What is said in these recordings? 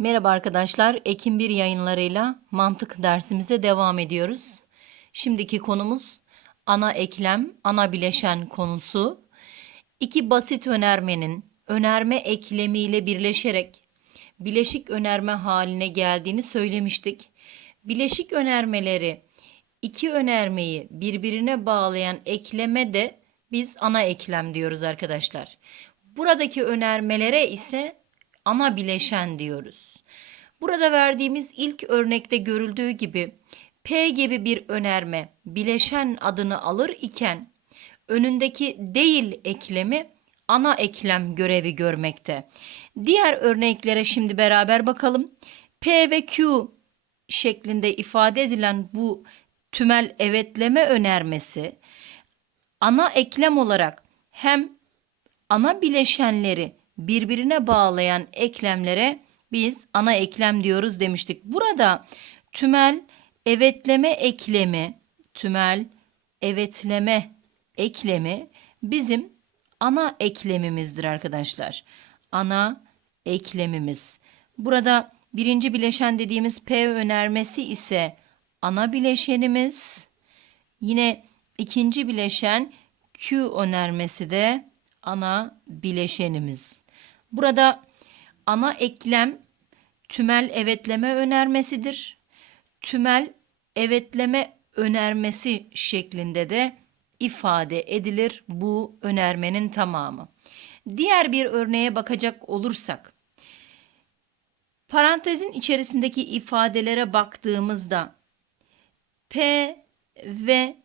Merhaba arkadaşlar, Ekim 1 yayınlarıyla mantık dersimize devam ediyoruz. Şimdiki konumuz ana eklem, ana bileşen konusu. İki basit önermenin önerme eklemiyle birleşerek bileşik önerme haline geldiğini söylemiştik. Bileşik önermeleri iki önermeyi birbirine bağlayan ekleme de biz ana eklem diyoruz arkadaşlar. Buradaki önermelere ise ana bileşen diyoruz. Burada verdiğimiz ilk örnekte görüldüğü gibi P gibi bir önerme bileşen adını alır iken önündeki değil eklemi ana eklem görevi görmekte. Diğer örneklere şimdi beraber bakalım. P ve Q şeklinde ifade edilen bu tümel evetleme önermesi ana eklem olarak hem ana bileşenleri birbirine bağlayan eklemlere biz ana eklem diyoruz demiştik. Burada tümel evetleme eklemi, tümel evetleme eklemi bizim ana eklemimizdir arkadaşlar. Ana eklemimiz. Burada birinci bileşen dediğimiz P önermesi ise ana bileşenimiz. Yine ikinci bileşen Q önermesi de ana bileşenimiz. Burada ana eklem tümel evetleme önermesidir. Tümel evetleme önermesi şeklinde de ifade edilir bu önermenin tamamı. Diğer bir örneğe bakacak olursak parantezin içerisindeki ifadelere baktığımızda P ve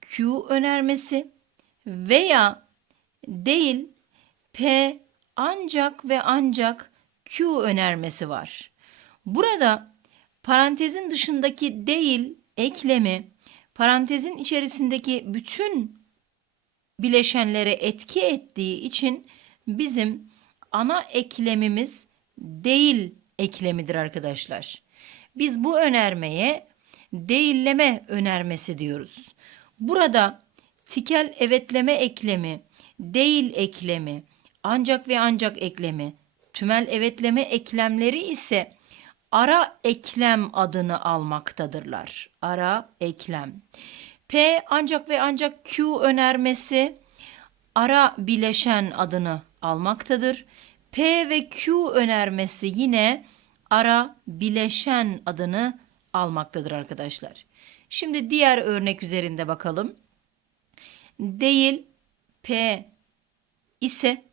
Q önermesi veya değil P ancak ve ancak Q önermesi var. Burada parantezin dışındaki değil eklemi parantezin içerisindeki bütün bileşenlere etki ettiği için bizim ana eklemimiz değil eklemidir arkadaşlar. Biz bu önermeye değilleme önermesi diyoruz. Burada tikel evetleme eklemi, değil eklemi, ancak ve ancak eklemi, tümel evetleme eklemleri ise ara eklem adını almaktadırlar. Ara eklem. P ancak ve ancak Q önermesi ara bileşen adını almaktadır. P ve Q önermesi yine ara bileşen adını almaktadır arkadaşlar. Şimdi diğer örnek üzerinde bakalım. Değil P ise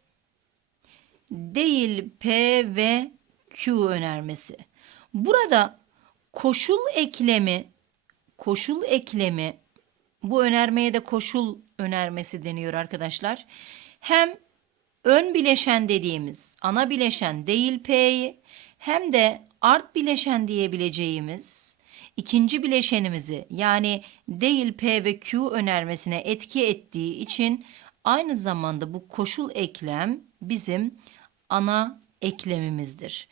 değil P ve Q önermesi. Burada koşul eklemi koşul eklemi bu önermeye de koşul önermesi deniyor arkadaşlar. Hem ön bileşen dediğimiz ana bileşen değil P'yi hem de art bileşen diyebileceğimiz ikinci bileşenimizi yani değil P ve Q önermesine etki ettiği için aynı zamanda bu koşul eklem bizim ana eklemimizdir.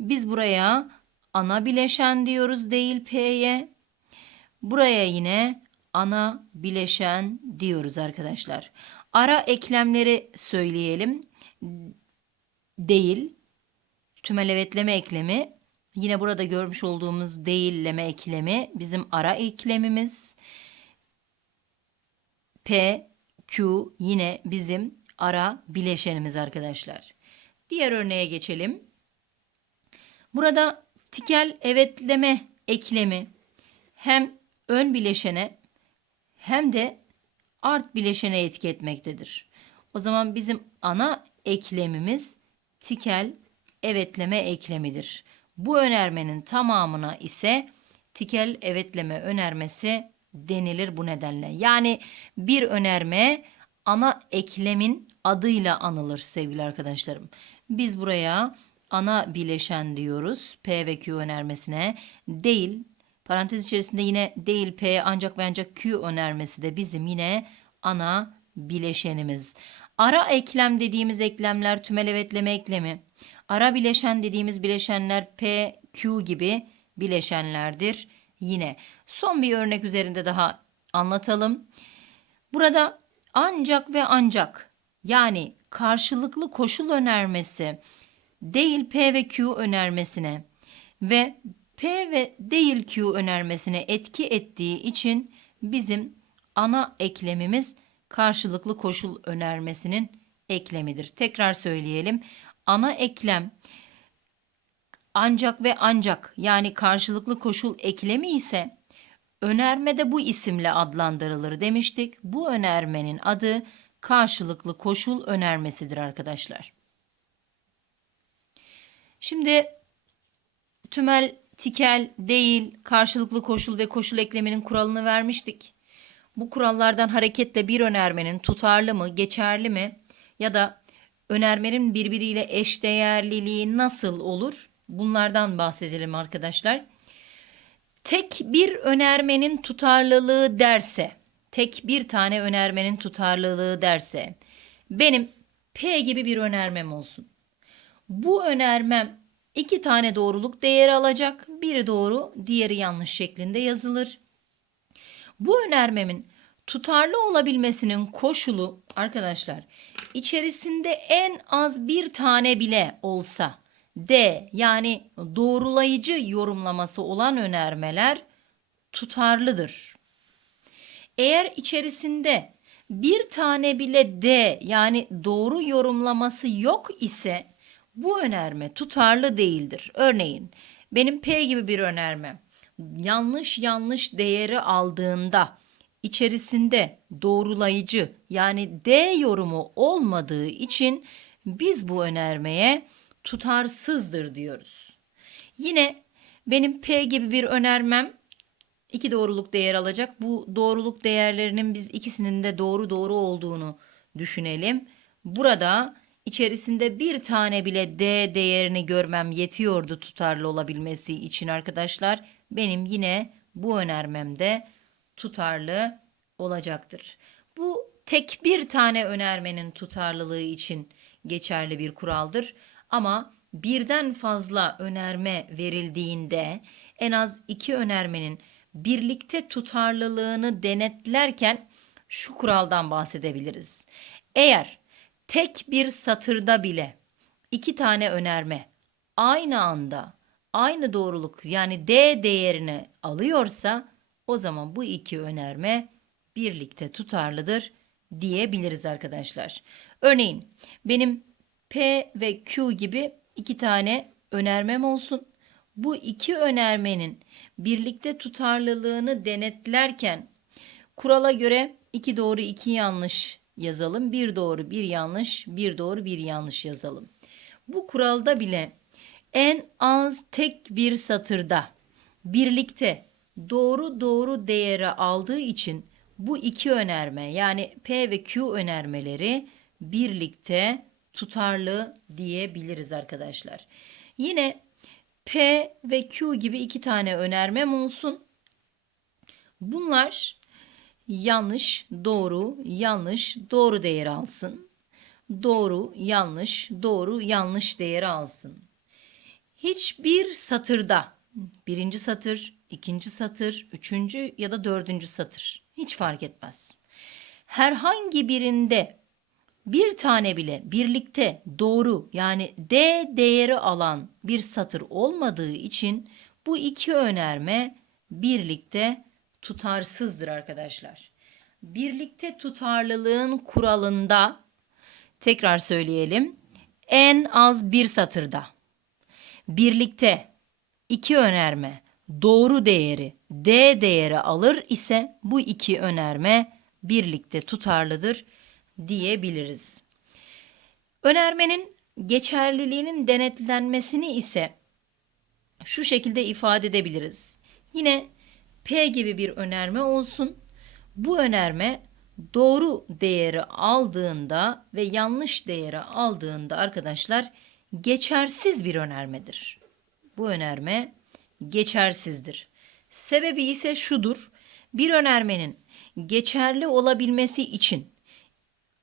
Biz buraya ana bileşen diyoruz değil P'ye. Buraya yine ana bileşen diyoruz arkadaşlar. Ara eklemleri söyleyelim. Değil, tümel evetleme eklemi, yine burada görmüş olduğumuz değilleme eklemi bizim ara eklemimiz. P, Q yine bizim ara bileşenimiz arkadaşlar. Diğer örneğe geçelim. Burada tikel evetleme eklemi hem ön bileşene hem de art bileşene etki etmektedir. O zaman bizim ana eklemimiz tikel evetleme eklemidir. Bu önermenin tamamına ise tikel evetleme önermesi denilir bu nedenle. Yani bir önerme ana eklemin adıyla anılır sevgili arkadaşlarım. Biz buraya ana bileşen diyoruz. P ve Q önermesine değil parantez içerisinde yine değil P ancak ve ancak Q önermesi de bizim yine ana bileşenimiz. Ara eklem dediğimiz eklemler tümel evetleme eklemi. Ara bileşen dediğimiz bileşenler P, Q gibi bileşenlerdir. Yine son bir örnek üzerinde daha anlatalım. Burada ancak ve ancak yani karşılıklı koşul önermesi değil P ve Q önermesine ve P ve değil Q önermesine etki ettiği için bizim ana eklemimiz karşılıklı koşul önermesinin eklemidir. Tekrar söyleyelim. Ana eklem ancak ve ancak yani karşılıklı koşul eklemi ise önerme de bu isimle adlandırılır demiştik. Bu önermenin adı karşılıklı koşul önermesidir arkadaşlar. Şimdi tümel, tikel, değil, karşılıklı koşul ve koşul ekleminin kuralını vermiştik. Bu kurallardan hareketle bir önermenin tutarlı mı, geçerli mi ya da önermenin birbiriyle eşdeğerliliği nasıl olur? Bunlardan bahsedelim arkadaşlar. Tek bir önermenin tutarlılığı derse, tek bir tane önermenin tutarlılığı derse, benim P gibi bir önermem olsun. Bu önermem iki tane doğruluk değeri alacak. Biri doğru, diğeri yanlış şeklinde yazılır. Bu önermemin tutarlı olabilmesinin koşulu arkadaşlar içerisinde en az bir tane bile olsa D yani doğrulayıcı yorumlaması olan önermeler tutarlıdır. Eğer içerisinde bir tane bile D yani doğru yorumlaması yok ise bu önerme tutarlı değildir. Örneğin benim P gibi bir önermem yanlış yanlış değeri aldığında içerisinde doğrulayıcı yani D yorumu olmadığı için biz bu önermeye tutarsızdır diyoruz. Yine benim P gibi bir önermem iki doğruluk değer alacak. Bu doğruluk değerlerinin biz ikisinin de doğru doğru olduğunu düşünelim. Burada içerisinde bir tane bile D değerini görmem yetiyordu tutarlı olabilmesi için arkadaşlar. Benim yine bu önermemde tutarlı olacaktır. Bu tek bir tane önermenin tutarlılığı için geçerli bir kuraldır. Ama birden fazla önerme verildiğinde en az iki önermenin birlikte tutarlılığını denetlerken şu kuraldan bahsedebiliriz. Eğer tek bir satırda bile iki tane önerme aynı anda aynı doğruluk yani D değerini alıyorsa o zaman bu iki önerme birlikte tutarlıdır diyebiliriz arkadaşlar. Örneğin benim P ve Q gibi iki tane önermem olsun. Bu iki önermenin birlikte tutarlılığını denetlerken kurala göre iki doğru iki yanlış yazalım. Bir doğru bir yanlış, bir doğru bir yanlış yazalım. Bu kuralda bile en az tek bir satırda birlikte doğru doğru değeri aldığı için bu iki önerme yani P ve Q önermeleri birlikte tutarlı diyebiliriz arkadaşlar. Yine P ve Q gibi iki tane önermem olsun. Bunlar yanlış, doğru, yanlış, doğru değeri alsın. Doğru, yanlış, doğru, yanlış değeri alsın. Hiçbir satırda birinci satır, ikinci satır, üçüncü ya da dördüncü satır hiç fark etmez. Herhangi birinde bir tane bile birlikte doğru yani D değeri alan bir satır olmadığı için bu iki önerme birlikte tutarsızdır arkadaşlar. Birlikte tutarlılığın kuralında tekrar söyleyelim. En az bir satırda birlikte iki önerme doğru değeri D değeri alır ise bu iki önerme birlikte tutarlıdır diyebiliriz. Önermenin geçerliliğinin denetlenmesini ise şu şekilde ifade edebiliriz. Yine P gibi bir önerme olsun. Bu önerme doğru değeri aldığında ve yanlış değeri aldığında arkadaşlar geçersiz bir önermedir. Bu önerme geçersizdir. Sebebi ise şudur. Bir önermenin geçerli olabilmesi için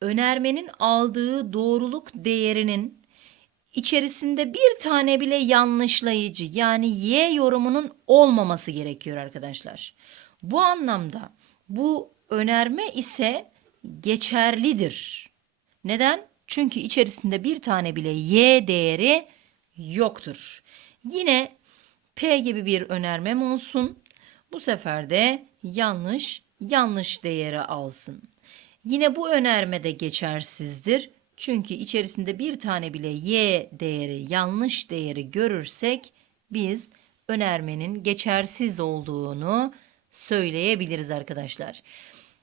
önermenin aldığı doğruluk değerinin içerisinde bir tane bile yanlışlayıcı yani y yorumunun olmaması gerekiyor arkadaşlar. Bu anlamda bu önerme ise geçerlidir. Neden? Çünkü içerisinde bir tane bile y değeri yoktur. Yine P gibi bir önermem olsun. Bu sefer de yanlış yanlış değeri alsın. Yine bu önerme de geçersizdir. Çünkü içerisinde bir tane bile y değeri yanlış değeri görürsek biz önermenin geçersiz olduğunu söyleyebiliriz arkadaşlar.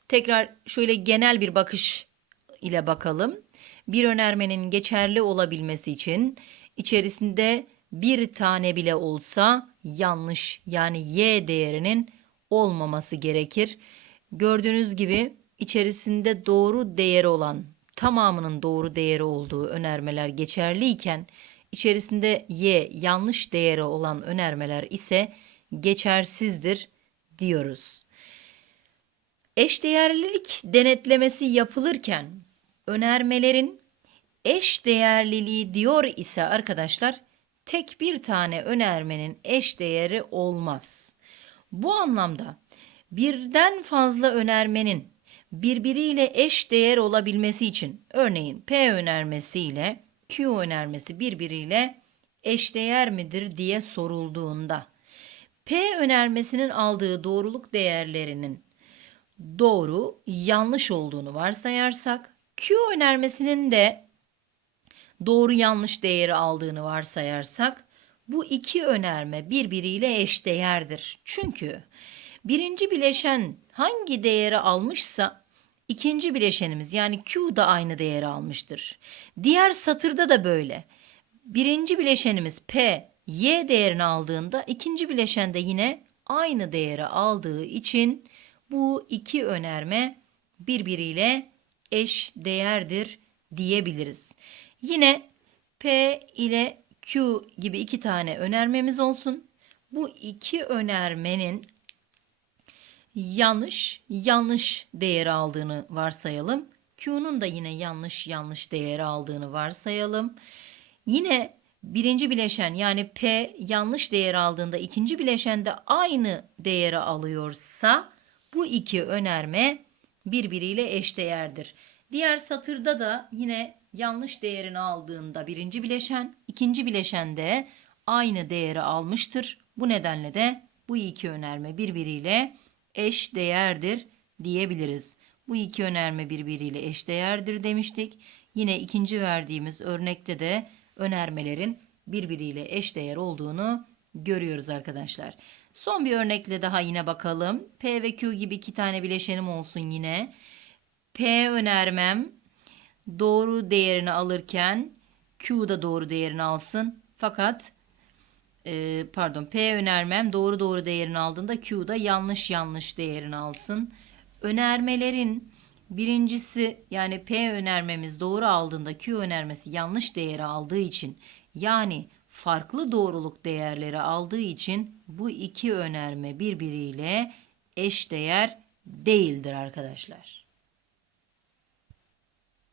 Tekrar şöyle genel bir bakış ile bakalım. Bir önermenin geçerli olabilmesi için içerisinde bir tane bile olsa yanlış yani y değerinin olmaması gerekir. Gördüğünüz gibi içerisinde doğru değeri olan tamamının doğru değeri olduğu önermeler geçerliyken içerisinde y yanlış değeri olan önermeler ise geçersizdir diyoruz. Eşdeğerlilik denetlemesi yapılırken önermelerin eş değerliliği diyor ise arkadaşlar tek bir tane önermenin eş değeri olmaz. Bu anlamda birden fazla önermenin birbiriyle eş değer olabilmesi için örneğin P önermesi ile Q önermesi birbiriyle eşdeğer midir diye sorulduğunda P önermesinin aldığı doğruluk değerlerinin doğru, yanlış olduğunu varsayarsak, Q önermesinin de doğru yanlış değeri aldığını varsayarsak, bu iki önerme birbiriyle eşdeğerdir. Çünkü birinci bileşen hangi değeri almışsa ikinci bileşenimiz yani Q da aynı değeri almıştır. Diğer satırda da böyle. Birinci bileşenimiz P, Y değerini aldığında ikinci bileşen de yine aynı değeri aldığı için bu iki önerme birbiriyle eş değerdir diyebiliriz. Yine P ile Q gibi iki tane önermemiz olsun. Bu iki önermenin yanlış yanlış değeri aldığını varsayalım. Q'nun da yine yanlış yanlış değeri aldığını varsayalım. Yine birinci bileşen yani P yanlış değer aldığında ikinci bileşen de aynı değeri alıyorsa bu iki önerme birbiriyle eşdeğerdir. Diğer satırda da yine yanlış değerini aldığında birinci bileşen, ikinci bileşen de aynı değeri almıştır. Bu nedenle de bu iki önerme birbiriyle eş değerdir diyebiliriz. Bu iki önerme birbiriyle eş değerdir demiştik. Yine ikinci verdiğimiz örnekte de önermelerin birbiriyle eş değer olduğunu görüyoruz arkadaşlar. Son bir örnekle daha yine bakalım. P ve Q gibi iki tane bileşenim olsun yine. P önermem doğru değerini alırken Q da doğru değerini alsın. Fakat e, pardon P önermem doğru doğru değerini aldığında Q da yanlış yanlış değerini alsın. Önermelerin birincisi yani P önermemiz doğru aldığında Q önermesi yanlış değeri aldığı için yani farklı doğruluk değerleri aldığı için bu iki önerme birbiriyle eş değer değildir arkadaşlar.